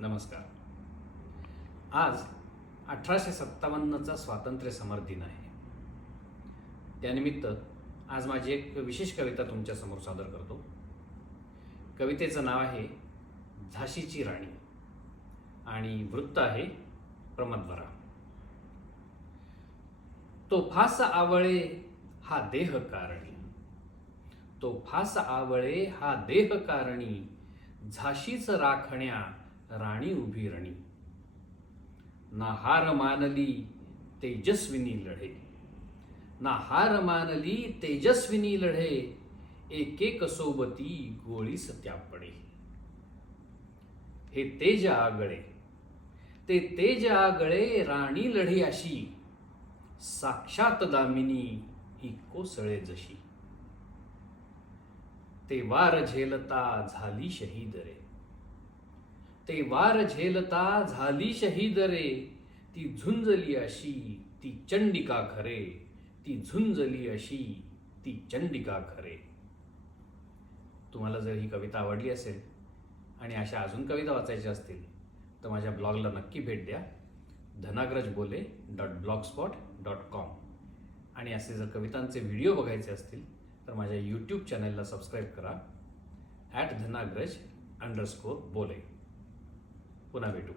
नमस्कार. आज 1857चा स्वातंत्र्य समर दिन आहे. त्यानिमित्त आज माझी एक विशेष कविता तुमच्यासमोर सादर करतो. कवितेचं नाव आहे झाशीची राणी आणि वृत्त आहे प्रमदवरा. तो फास आवळे हा देह कारणी, तो फास आवळे हा देह कारणी, झाशीच राखण्या राणी उभी रणी. ना हार मानली तेजस्विनी लढे, ना हार मानली तेजस्विनी लढे, एक एक सोबती गोळीस त्या पडे. हे तेज आगळे, ते तेज आगळे राणी लढी अशी, साक्षात दामिनी ही कोसळे जशी. ते वार झेलता झाली शहीद रे, ते वार झेलता झाली शहीद रे, ती झुंजली अशी ती चंडिका खरे, ती झुंजली अशी ती चंडिका खरे. तुम्हाला जर ही कविता आवडली असेल आणि अशा अजून कविता वाचायच्या असतील तर माझ्या ब्लॉगला नक्की भेट द्या, dhanagrajbole.blogspot.com. आणि असे जर कवितांचे व्हिडिओ बघायचे असतील तर माझ्या यूट्यूब चॅनलला सबस्क्राईब करा @dhanagraj_bole. पुन्हा भेटू.